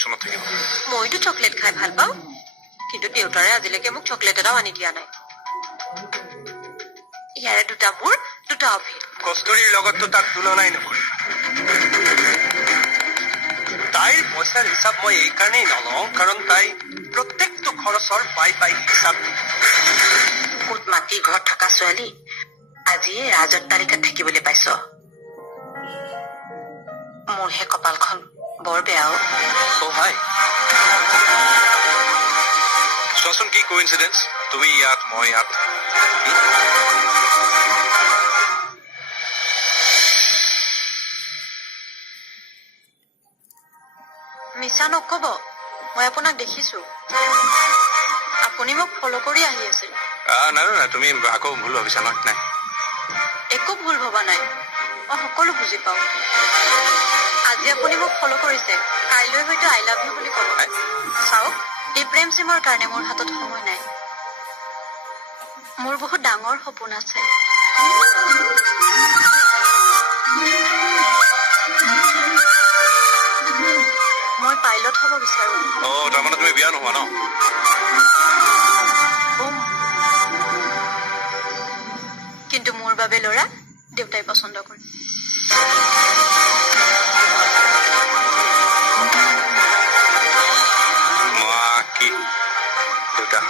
প্ৰটেকশ্যনত থাকিব। মইতো চকলেট খাই ভাল পাওঁ, কিন্তু দেউতাৰে আজিলৈকে মোক চকলেট এটাও আনি দিয়া নাই। ইয়াৰে দুটা মোৰ, দুটা অভিৰ। কস্তুৰীৰ লগততো তাক তুলনাই নকৰি। তাইৰ পইচাৰ হিচাপ মই এইকাৰণেই নলওঁ, কাৰণ তাই প্ৰত্যেকটো খৰচৰ পাই হিচাপ ক'ত মাটি ঘৰত থকা ছোৱালী আজিয়ে ৰাজত্বালিকাত থাকিবলৈ পাইছ। মোৰহে কপালখন বৰ বেয়াও। হাই চোৱাচোন কি কোইনচিডেন্স, তুমি ইয়াত মই ইয়াত। মিছা নকব, মই আপোনাক দেখিছো। আপুনি মোক ফল' কৰি আহি আছিল। নাই নাই, তুমি আকৌ ভুল ভাবিছা নহয়। নাই, একো ভুল ভবা নাই, মই সকলো বুজি পাওঁ। আজি আপুনি মোক ফল' কৰিছে, কাইলৈ হয়তো আই লাভ ইউ বুলি ক'ব। চাওক, এই প্ৰেম চিমৰ কাৰণে মোৰ হাতত সময় নাই। মোৰ বহুত ডাঙৰ সপোন আছে। মই পাইলট হ'ব বিচাৰো। তাৰমানে তুমি বিয়া নোহোৱা ন? কিন্তু মোৰ বাবে ল'ৰা দেউতাই পচন্দ কৰে। কি দেউতা?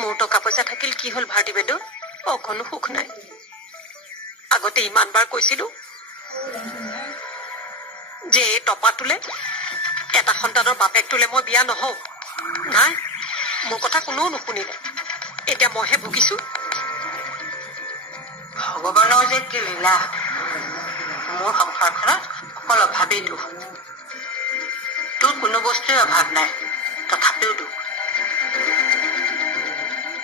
মোৰ টকা পইচা থাকিল কি হ'ল ভাৰতী বাইদেউ, অকণো সুখ নাই। আগতে ইমান বাৰ কৈছিলো যে এই টপা তোলে এটা সন্তানৰ বাপেক তোলে মই বিয়া নহওঁ। নাই, মোৰ কথা কোনেও নুশুনিলে। এতিয়া মইহে ভুগিছো। ভগৱানৰ যে কি লীলা, মোৰ সংসাৰখনত অকল অভাৱেই দুখ। তোৰ কোনো বস্তুৰে অভাৱ নাই, তথাপিও দুখ।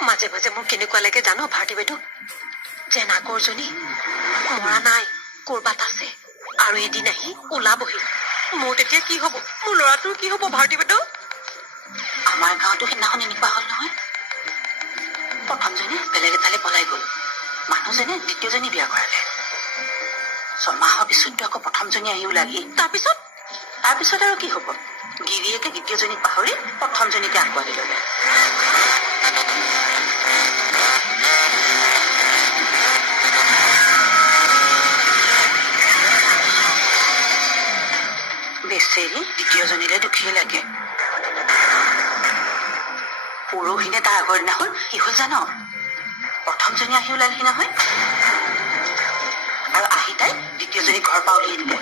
মাজে মাজে মোৰ কেনেকুৱা লাগে জানো ভাৰতী বাইদেউ, যেন আগৰজনী মৰা নাই, কৰবাত আছে আৰু এদিন আহি ওলাবহি। মোৰ তেতিয়া কি হব, মোৰ ল'ৰাটোৰ কি হব ভাৰতী বাইদেউ? আমাৰ গাঁৱতো সেইদিনাখন এনেকুৱা হল নহয়। প্ৰথমজনী বেলেগ এটালে পলাই গল, মানুহজনে দ্বিতীয়জনী বিয়া কৰালে। ছমাহৰ পিছততো আকৌ প্ৰথমজনী আহি ওলালি। তাৰপিছত আৰু কি হব, গিৰিয়েকে দ্বিতীয়জনীক পাহৰি প্ৰথমজনীকে আঁকোৱালি ললে। বেচেৰি দ্বিতীয়জনীলে দুখী লাগে। পৰহিনে তাৰ আগৰ দিনাখন কি হল জানো, প্ৰথমজনী আহি ওলালহি নহয়, আৰু আহি তাই দ্বিতীয়জনী ঘৰৰ পৰা উলিয়াই দিলে।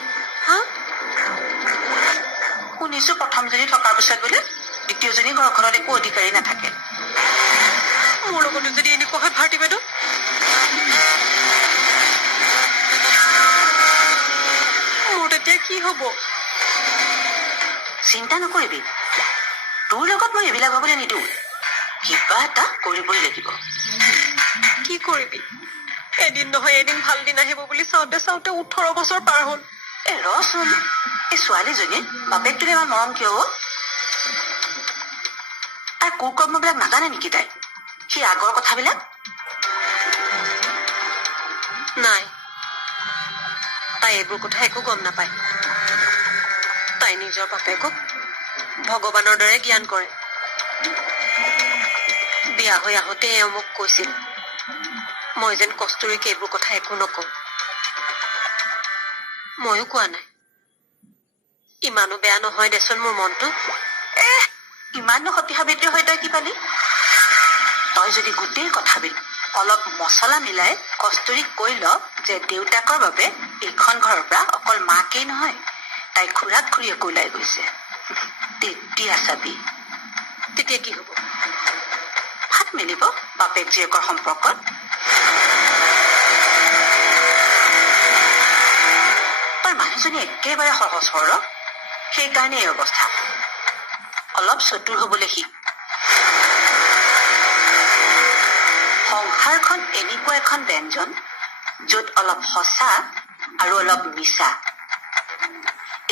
শুনিছো প্ৰথমজনী থকাৰ পিছত বোলে দ্বিতীয়জনী ঘৰখনত একো অধিকাৰী নাথাকে। মোৰ লগতো যদি এনেকুৱা হয় ভাৰতী বাইদেউ, মোৰ তেতিয়া কি হব? চিন্তা নকৰিবি, তোৰ লগত মই এইবিলাক হবলৈ নিদিওঁ। কিবা এটা কৰিবই লাগিব। কি কৰিবি? এদিন নহয় এদিন ভাল দিন আহিব বুলি চাওঁতে চাওঁতে 18 বছৰ পাৰ হল। ৰচোন, এই ছোৱালীজনী বাপেকটোলে ইমান মৰম কিয়? তাৰ কুকৰ্মবিলাক নাজানে নেকি তাই? সি আগৰ কথাবিলাক নাই, তাই এইবোৰ কথা একো গম নাপায়। তাই নিজৰ বাপেকক ভগৱানৰ দৰে জ্ঞান কৰে। বিয়া হৈ আহোঁতে এওঁ মোক কৈছিল মই যেন কস্তুৰীকে এইবোৰ কথা একো নকওঁ। ময়ো কোৱা নাই। ইমানো বেয়া নহয় দেচোন মোৰ মনটো। ইমানো সতী সাবিত্ৰী হৈ তই কি পালি? তই যদি গোটেই কথাবিলাক অলপ মছলা মিলাই কস্তুৰীক কৈ ল যে দেউতাকৰ বাবে এইখন ঘৰৰ পৰা অকল মাকেই নহয়, তাই খুৰাক খুৰীয়েকো ওলাই গৈছে, তেতিয়া চাবি। তেতিয়া কি হব? হাত মেলিব বাপেক জীয়েকৰ সম্পৰ্কত। তই মানুহজনী একেবাৰে সহজ সৰল, সেইকাৰণে এই অৱস্থা। অলপ চতুৰ হবলৈ শিক। সংসাৰ সংসাৰখন এনেকুৱা এখন ব্যঞ্জন য'ত অলপ সঁচা আৰু অলপ মিছা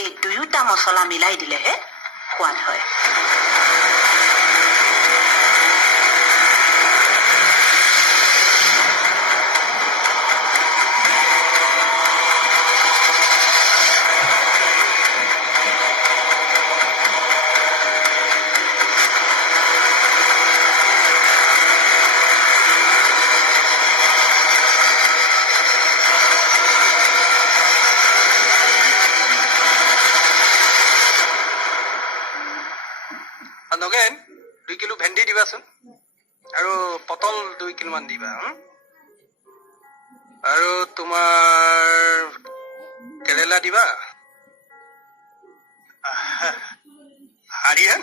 এই দুয়োটা মছলা মিলাই দিলেহে সোৱাদ হয়। নগেন 2 কিলো ভেন্দি দিবাচোন আৰু পটল 2 কিলোমান দিবা আৰু তোমাৰ কেৰেলা দিবা আৰিয়ান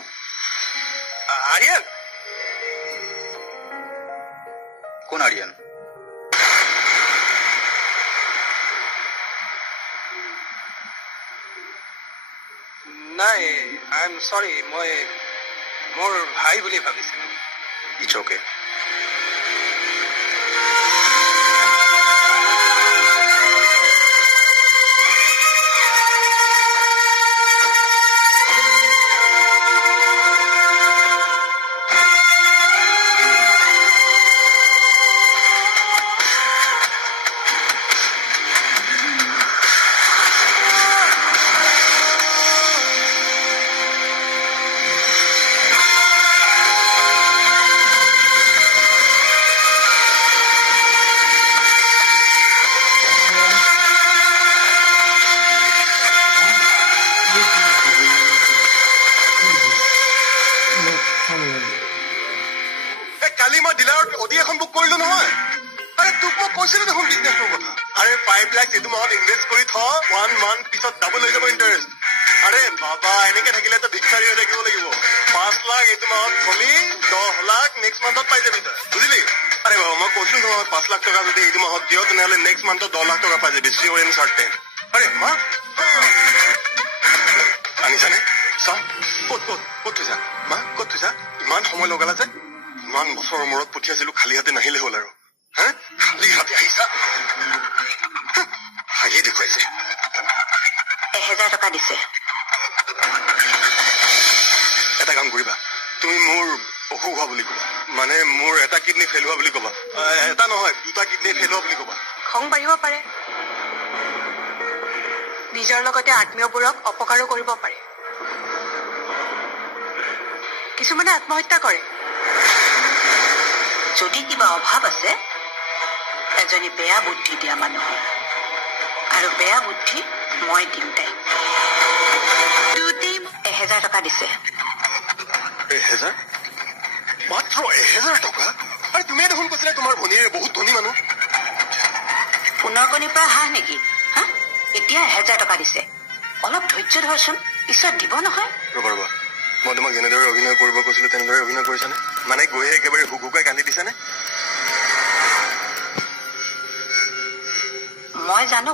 কোন আৰিয়ান? নাই আই এম সৰি মই মোৰ ভাই বুলি ভাবিছিলো। It's okay. কালি মই ডিলাৰত অডি এখন বুক কৰিলো নহয়। আৰে তোক মই কৈছিলো দেখোন বিজনেছটোৰ কথা। আৰে 5 লাখ এইটো মাহত ইনভেষ্ট কৰি থ 1 মান্থ পিছত ডাবল হৈ যাব ইণ্টাৰেষ্ট। আৰে বাবা এনেকে থাকিলেতো ভিক্ষাৰী হৈ থাকিব লাগিব। 5 লাখ এইটো মাহত থলি 10 লাখ নেক্সট মান্থত পাই যাবি তই বুজিলি। আৰে বাবা মই কৈছো নহয় 5 লাখ টকা যদি এইটো মাহত দিয় তেনেহ'লে নেক্সট মান্থত 10 লাখ টকা পাই যাবি চিয়ৰ এণ্ড চাৰ্টেন। আৰে মা আনিছানে চা ক'ত থৈছা মা ক'ত থৈছা? ইমান সময় লগালা যে ইমান বছৰৰ মূৰত পঠিয়াইছিলো খালী হাতে নাহিলে হ'ল আৰু হা খালী হাতে আহিছা হাঁহি দেখুৱাইছে। 1000 টকা দিছে। এটা কাম কৰিবা তুমি মোৰ অসুখ হোৱা বুলি ক'বা মানে মোৰ এটা কিডনী ফেইল হোৱা বুলি ক'বা। এটা নহয় 2টা কিডনী ফেইল হোৱা বুলি ক'বা। খং বাঢ়িব পাৰে, নিজৰ লগতে আত্মীয়বোৰক অপকাৰো কৰিব পাৰে। কিছুমানে আত্মহত্যা কৰে। যদি কিবা অভাৱ আছে এজনী বেয়া বুদ্ধি দিয়া মানুহৰ আৰু বেয়া বুদ্ধি মই দিম তাইক। 1000 টকা দিছে। 1000 মাত্ৰ 1000 টকা? আৰে তুমি দেখোন কৈছিলা তোমাৰ ভনীয়ে বহুত ধনী মানুহ। পুনৰ কণীৰ পৰা হাঁহ নেকি হা? এতিয়া 1000 টকা দিছে। অলপ ধৈৰ্য ধৰচোন, পিছত দিব নহয়। ৰবা মই তোমাক যেনেদৰে অভিনয় কৰিব কৈছিলো তেনেদৰে অভিনয় কৰিছানে? মানে গৈয়ে একেবাৰে হুকুকাই কান্দি দিছানে? মই জানো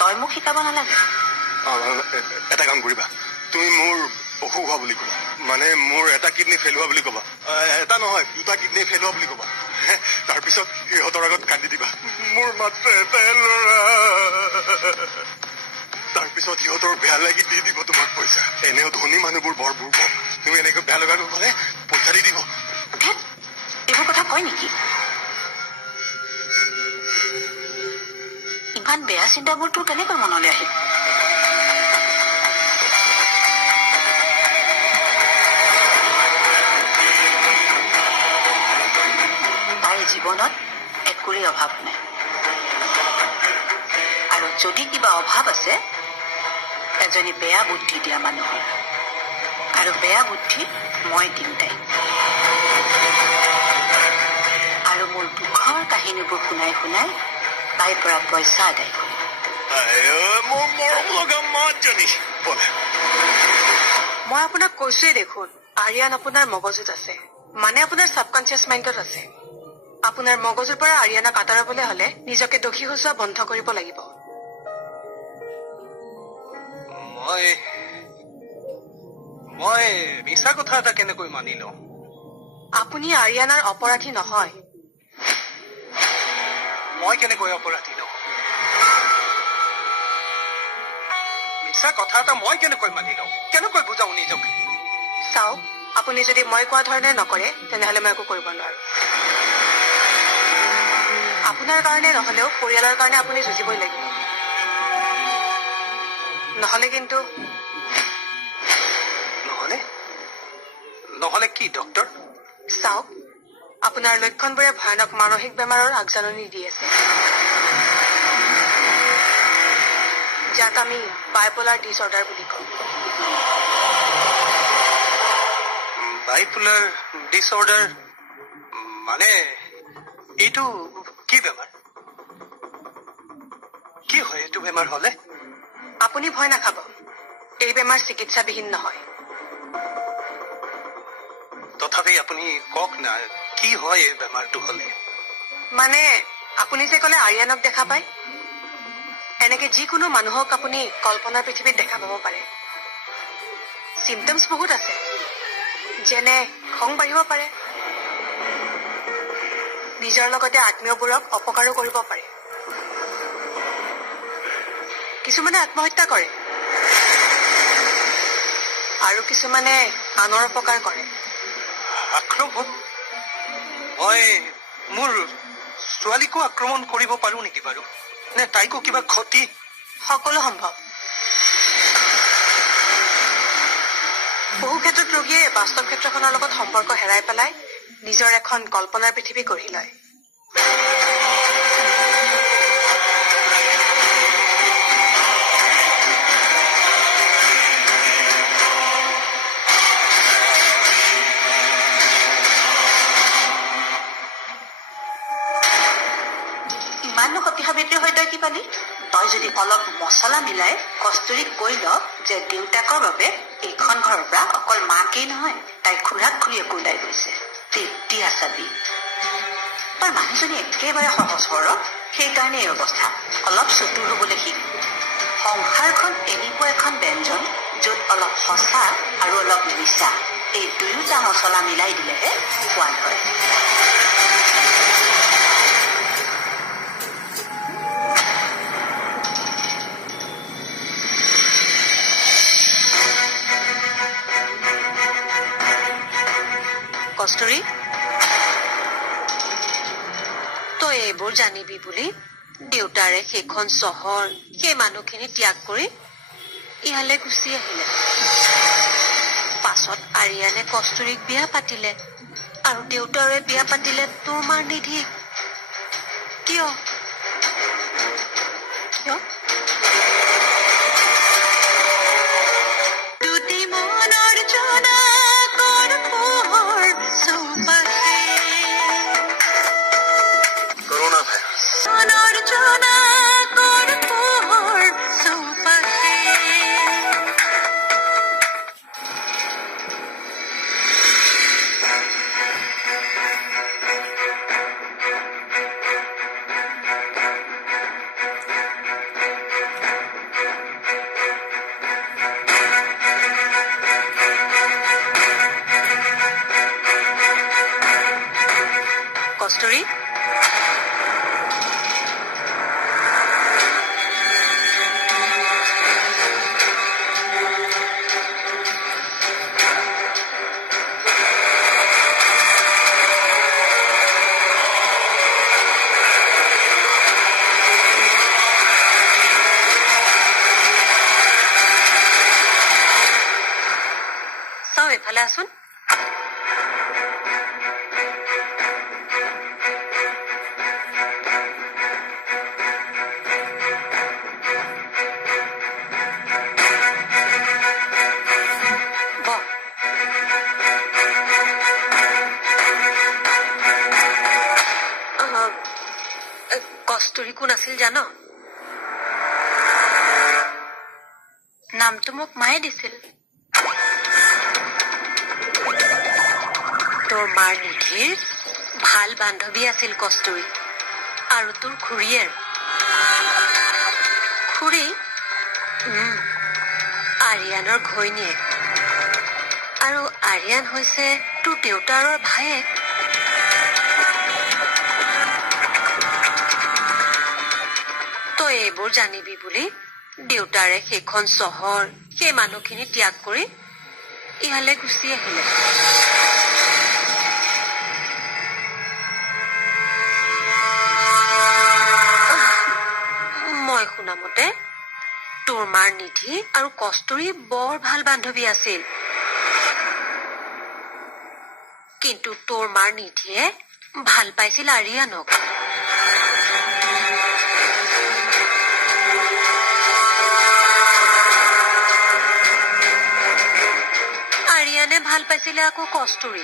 তই মোক শিকাব নালাগে। এটা কাম কৰিবা তুমি মোৰ অসুখ হোৱা বুলি ক'বা মানে মোৰ এটা কিডনী ফেইল হোৱা বুলি ক'বা। এটা নহয় 2টা কিডনী ফেইল হোৱা বুলি ক'বা। তাৰপিছত সিহঁতৰ আগত কান্দি দিবা মোৰ মাত্ৰ এটাই ল'ৰা। তাৰপিছত সিহঁতৰ বেয়া লাগি দি দিব তোমাক পইচা। এনেও ধনী মানুহবোৰ বৰ বুৰ্ব। তুমি এনেকৈ বেয়া লগা গ'লে পইচা দি দিব। এইবোৰ কথা কয় নেকি? ইমান বেয়া চিন্তাবোৰ তোৰ কেনেকৈ মনলৈ আহিল? তাইৰ জীৱনত একোৰে অভাৱ নাই আৰু যদি কিবা অভাৱ আছে এজনী বেয়া বুদ্ধি দিয়া মানুহৰ আৰু বেয়া বুদ্ধি মই দিম তাইক। আৰু মোৰ দুখৰ কাহিনীবোৰ শুনাই তাইৰ পৰা পইচা আদায় কৰিম। মোৰ মৰম লগা মাতজনী বলে। মই আপোনাক কৈছোৱেই দেখোন আৰিয়ান আপোনাৰ মগজুত আছে, মানে আপোনাৰ ছাবকনচিয়াছ মাইণ্ডত আছে। আপোনাৰ মগজুৰ পৰা আৰিয়ানাক আঁতৰাবলৈ হলে নিজকে দোষী সূচোৱা বন্ধ কৰিব লাগিব। মই মিছা কথা এটা কেনেকৈ মানি লওঁ? আপুনি আৰিয়ানাৰ অপৰাধী নহয়। মই কেনেকৈ অপৰাধী নহওঁ? মিছা কথা এটা মই কেনেকৈ মানি লওঁ? কেনেকৈ বুজাওঁ নিজকে? চাওক, আপুনি যদি মই কোৱা ধৰণে নকৰে তেনেহলে মই একো কৰিব নোৱাৰো। আপোনাৰ কাৰণে নহলেও পৰিয়ালৰ কাৰণে আপুনি যুঁজিবই লাগিব, নহলে কিন্তু নহলে কি ডক্টৰ? চাওক, আপোনাৰ লক্ষণবোৰে ভয়ানক মানসিক বেমাৰৰ আগজাননী দি আছে, যাক আমি বাইপলাৰ ডিছঅৰ্ডাৰ বুলি কওঁ। বাইপোলাৰ ডিছঅৰ্ডাৰ মানে এইটো কি বেমাৰ? কি হয় এইটো বেমাৰ হলে? আপুনি ভয় নাখাব, এই বেমাৰ চিকিৎসাবিহীন নহয়। তথাপি আপুনি কওক না, কি হয় এই বেমাৰটো হলে? মানে আপুনি যে কলে আৰিয়ানক দেখা পায়, এনেকে যিকোনো মানুহক আপুনি কল্পনাৰ পৃথিৱীত দেখা পাব পাৰে। চিমটমছ বহুত আছে, যেনে খং বাঢ়িব পাৰে, নিজৰ লগতে আত্মীয়বোৰক অপকাৰো কৰিব পাৰে, কিছুমানে আত্মহত্যা কৰে আৰু কিছুমানে আনৰ অপকাৰ কৰে। আক্ৰমণ? মই মোৰ ছোৱালীকো আক্ৰমণ কৰিব পাৰো নেকি বাৰু? নে তাইকো কিবা ক্ষতি? সকলো সম্ভৱ। বহু ক্ষেত্ৰত ৰোগীয়ে বাস্তৱ ক্ষেত্ৰখনৰ লগত সম্পৰ্ক হেৰাই পেলাই নিজৰ এখন কল্পনাৰ পৃথিৱী গঢ়ি লয়। ইমানো সতিসাবিত্ৰী হৈ তই কি পালি? তই যদি অলপ মছলা মিলাই কস্তুৰীক কৈ ল যে দেউতাকৰ বাবে এইখন ঘৰৰ পৰা অকল মাকেই নহয়, তাই খুৰাক খুৰীয়েকো ওলাই গৈছে, তেতিয়া চাবি। তই মানুহজনী একেবাৰে সহজ সৰল, সেইকাৰণে এই অৱস্থা। অলপ চতুৰ হবলৈ শিক। সংসাৰখন এনেকুৱা এখন ব্যঞ্জন য'ত অলপ সঁচা আৰু অলপ মিছা, এই দুয়োটা মছলা মিলাই দিলেহে সোৱাদ হয়। কস্তুৰী, তই এইবোৰ জানিবি বুলি দেউতাৰে সেইখন চহৰ, সেই মানুহখিনি ত্যাগ কৰি ইয়ালৈ গুচি আহিলে। পাছত আৰিয়ানে কস্তুৰীক বিয়া পাতিলে আৰু দেউতাৰে বিয়া পাতিলে তোমাৰ নিধিক। কিয়? কিয়? দুটি মনৰ জোনাকৰ পোহৰ চৌপাশে, কৰোণা ভাইৰাছ। মনৰ জোনাকৰ পোহৰ চৌপাশে। কস্তুৰী, চাও এফালে আছোন। কস্তুৰী কোন আছিল জান? নামটো মোক মায়ে দিছিল। তোৰ মাৰ নিধিৰ ভাল বান্ধৱী আছিল কস্তুৰী, আৰু তোৰ খুৰীয়েৰ। খুৰী আৰিয়ানৰ ঘৈণীয়েক, আৰু আৰিয়ান হৈছে তোৰ দেউতাৰৰ ভায়েক। সেইবোৰ জানিবি বুলি দেউতাৰে সেইখন চহৰ সেই মানুহখিনি ত্যাগ কৰি ইয়ালৈ গুচি আহিলে। মই শুনামতে তোৰ মাৰ নিধি আৰু কস্তুৰী বৰ ভাল বান্ধৱী আছিল, কিন্তু তোৰ মাৰ নিধিয়ে ভাল পাইছিল আৰিয়ানক। আৰিয়ানে ভাল পাইছিলে আকৌ কস্তুৰী,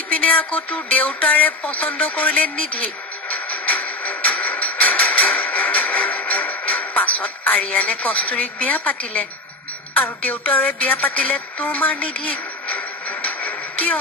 ইপিনে আকৌ তোৰ দেউতাৰে পচন্দ কৰিলে নিধিক। পাছত আৰিয়ানে কস্তুৰীক বিয়া পাতিলে আৰু দেউতাৰে বিয়া পাতিলে তোৰ মাৰ নিধিক। কিয়?